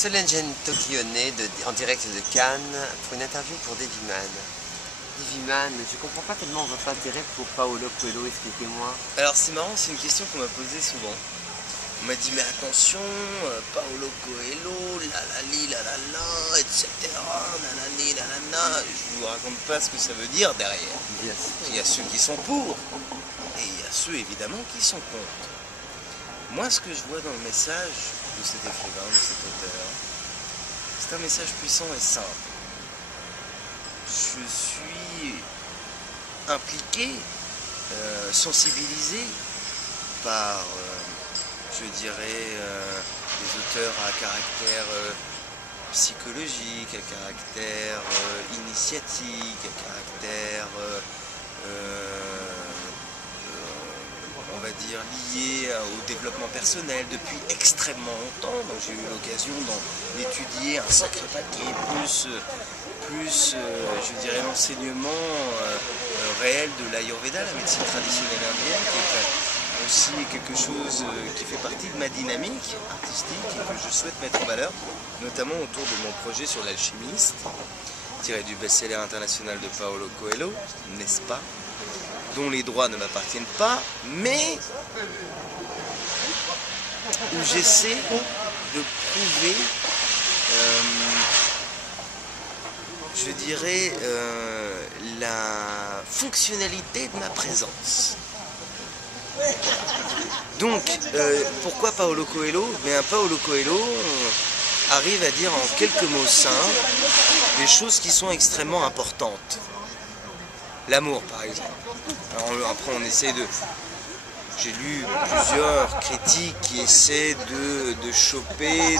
Solène Gentocchione en direct de Cannes pour une interview pour Deviman. Deviman, je comprends pas tellement votre intérêt pour Paolo Coelho, expliquez-moi. Alors c'est marrant, c'est une question qu'on m'a posée souvent. On m'a dit mais attention, Paolo Coelho, la, etc. Nanani, nanana. Je vous raconte pas ce que ça veut dire derrière. Bien sûr. Il y a ceux qui sont pour et il y a ceux évidemment qui sont contre. Moi ce que je vois dans le message de cet écrivain, de cet auteur, c'est un message puissant et simple. Je suis impliqué, sensibilisé par, je dirais, des auteurs à caractère psychologique, à caractère initiatique, à caractère, on va dire, lié au développement personnel depuis extrêmement longtemps. Donc j'ai eu l'occasion d'en étudier un sacré paquet, plus je dirais l'enseignement réel de l'Ayurveda, la médecine traditionnelle indienne, qui est aussi quelque chose qui fait partie de ma dynamique artistique et que je souhaite mettre en valeur, notamment autour de mon projet sur l'alchimiste, tiré du best-seller international de Paolo Coelho, n'est-ce pas, dont les droits ne m'appartiennent pas, mais où j'essaie de prouver, je dirais, la fonctionnalité de ma présence. Donc, pourquoi Paolo Coelho? Mais Paolo Coelho arrive à dire en quelques mots simples des choses qui sont extrêmement importantes. L'amour, par exemple. Alors, après, on essaie de... J'ai lu plusieurs critiques qui essaient de choper,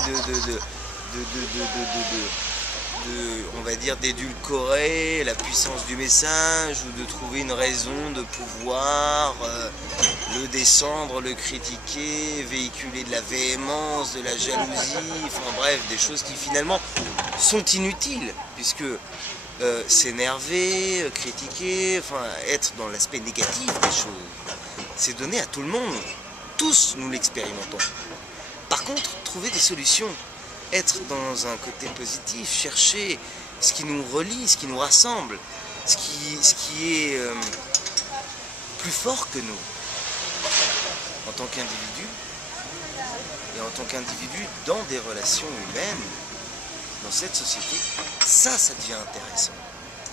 on va dire, d'édulcorer la puissance du message ou de trouver une raison de pouvoir le descendre, le critiquer, véhiculer de la véhémence, de la jalousie, enfin bref, des choses qui finalement sont inutiles, puisque s'énerver, critiquer, enfin être dans l'aspect négatif des choses, c'est donné à tout le monde. Tous nous l'expérimentons. Par contre, trouver des solutions, être dans un côté positif, chercher ce qui nous relie, ce qui nous rassemble, ce qui est plus fort que nous, en tant qu'individu, et en tant qu'individu dans des relations humaines, dans cette société, ça devient intéressant.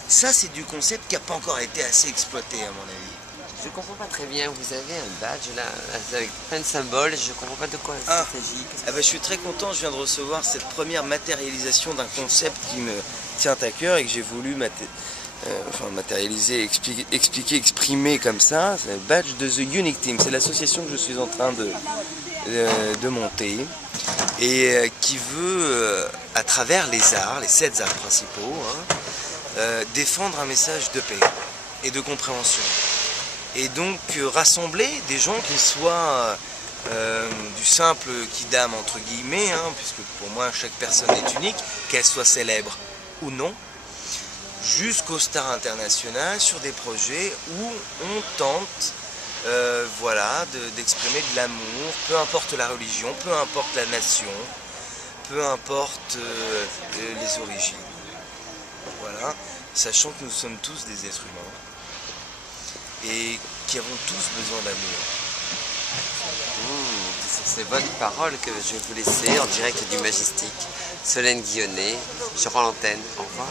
Ça, c'est du concept qui n'a pas encore été assez exploité, à mon avis. Je comprends pas très bien, vous avez un badge là, avec plein de symboles, je comprends pas de quoi il s'agit. Je suis très content, je viens de recevoir cette première matérialisation d'un concept qui me tient à cœur et que j'ai voulu matérialiser, exprimer comme ça. C'est le badge de The Unique Team, c'est l'association que je suis en train de monter et qui veut, à travers les arts, les 7 arts principaux, défendre un message de paix et de compréhension. Et donc rassembler des gens qui soient du simple kidam entre guillemets, puisque pour moi chaque personne est unique, qu'elle soit célèbre ou non, jusqu'aux stars internationales sur des projets où on tente d'exprimer de l'amour, peu importe la religion, peu importe la nation, peu importe les origines. Voilà, sachant que nous sommes tous des êtres humains et qui avons tous besoin d'amour. C'est sur ces bonnes paroles que je vais vous laisser en direct du Majestic. Solène Guillonnet, je rends l'antenne. Au revoir.